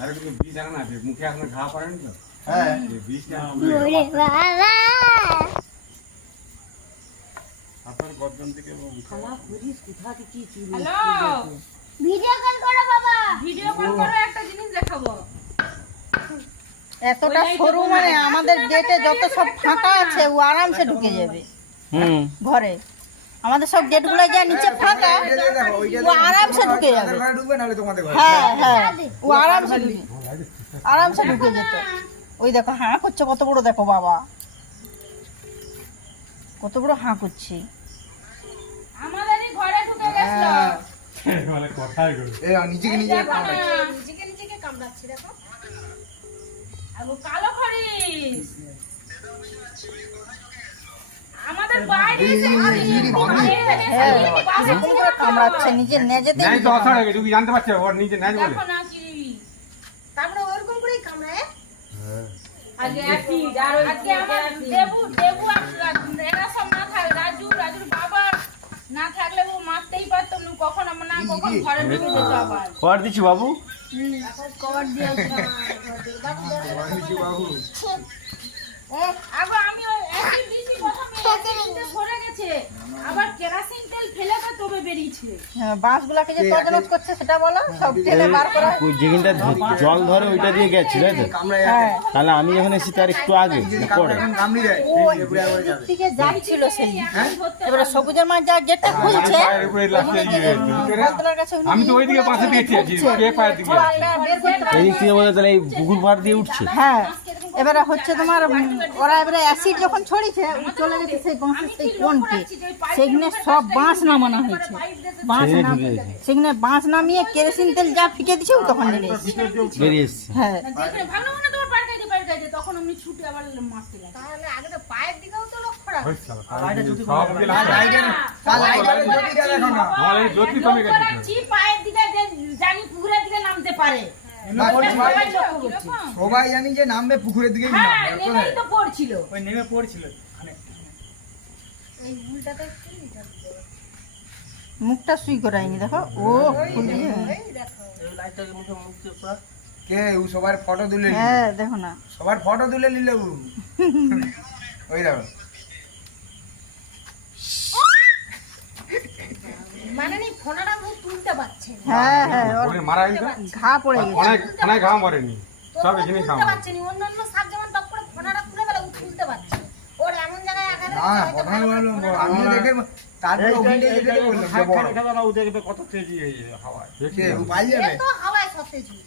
আরে তুমি বীজ আনা না, মুখে এখন ঘা পড়েনি তো? হ্যাঁ এই বীজটা ওরে বাবা আপনার গর্জন থেকে খালা পুলিশ কোথা থেকে চুরি হ্যালো, ভিডিও কল করো বাবা ভিডিও কল করে একটা জিনিস দেখাবো। এতটা সরু মানে আমাদের গেটে যত সব ফাঁকা আছে ও আরামসে ঢুকে যাবে ঘরে। আমাদের সব গেটগুলো যা নিচে ফাঁকা ও আরামসে ঢুকে যাবে। ঘরে ঢুকবে নাহলে তোমাদের ঘরে। হ্যাঁ হ্যাঁ ও আরামসে ঢুকে যেত। ওই দেখো হাঁ করছে কত বড়, দেখো বাবা কত বড় হাঁ করছে। আমাদেরই ঘরে ঢুকে গেছিল। বলে কথাই গো। এ নিচেকে নিজে দেখো না, আর ও কালো খরিস। আমাদের বাইরে এসে হ্যাঁ এরকম করে কামড়াচ্ছে নিজের নেজেতে। নাই তো অসর হয়ে গেছে, তুমি জানতে পারছো ওর নিজে নাই বলে। দেখো না কি তারপরে ওরকম করেই কামড়ায়। আজকে আমার দেবু আর এরা সব না থাকে, রাজুর বাবা না থাকলে ও মারতেই পারতাম না, কখন আমার না কখন ঘরে ঢুকে যেত আবার। কর দিচ্ছি বাবু। আবার আমি ওই একই দিছি প্রথমে সরে গেছে, আবার কেরোসিন তেল ফেলে তো তবে বেরিয়েছে। হ্যাঁ, বাঁশগুলাকে যে তজনত করছে সেটা বলো, সব টেনে বার করা। ওই যেখানটা জল ধরে ওইটা দিয়ে গেছি তাই তো? হ্যাঁ তাহলে আমি যখন এসেছি তার একটু আগে না পরে? কামড়ি দেয়। ও এদিক থেকে যাচ্ছিল সেই, এবারে সবুজের মা যা গেটটা খুলছে পায়ের উপরে লাফিয়ে গিয়ে বলতলার কাছে উনি আমি তো ওইদিকে পাশে দিয়েছি, কে পায়ের দিকে আছে? ওয়ালটা বের করতে পারে। এদিক থেকে বলে তাহলে এই পুকুর পাড় দিয়ে উঠছে। হ্যাঁ এবারে হচ্ছে তোমার ওরা এবারে অ্যাসিড যখন ছড়িয়েছে ও চলে গেছে সেই বাঁশের সেই কোনকে, সেখানে সব বাঁশ নামানো হয়েছে। বাঁশ সেখানে বাঁশ নামিয়ে কেরোসিন তেল যা ফিকে দিছে ও তখন নেমে এসেছে। বেরিয়ে এসছে। হ্যাঁ যেখানে ভালো মনে তোমার পাল্টাইতে তখন আমি ছুটে আবার মারতে লাগি। তাহলে আগে তো পায়ের দিকেও তো লক্ষ্য রাখ। ওই শালা, সব গেল। কাল লাইটারে জ্যোতিটা দেখো না। আমার এই জ্যোতি কমে গেছে। করাচ্ছি পায়ের দিকে যে জানি পুকুরের দিকে নামতে পারে। সবাই লক্ষ্য করছে। সবাই জানি যে নামবে পুকুরের দিকে। হ্যাঁ নেমেই তো পড়ছিল। ওই নেমে পড়ছিল। মুখটা সুই করায়নি দেখো ও খুলছে। কে ও সবার ফটো তুলে নিল। হ্যাঁ দেখো না সবার ফটো তুলে নিল ও। ওই দেখো। হ্যাঁ হ্যাঁ ওর ওরে মারা গেছে। ঘা পড়ে গেছে। অনেক ঘা মরেনি, সব এখানেই ঘা মরে। অন্যান্য সাপ যেমন টপ করে ফোনাটা খুলে গেলে ও তুলতে পারছে। ওর এমন জায়গায় আঘাত না প্রথমে বললাম আমি দেখে তারপরে ওখানে দেখে বললাম যে বড়। কত তেজি হয়ে দেখি কে না। ও পাই যাবে। তো হাওয়ায় সতেজ হয়েছে।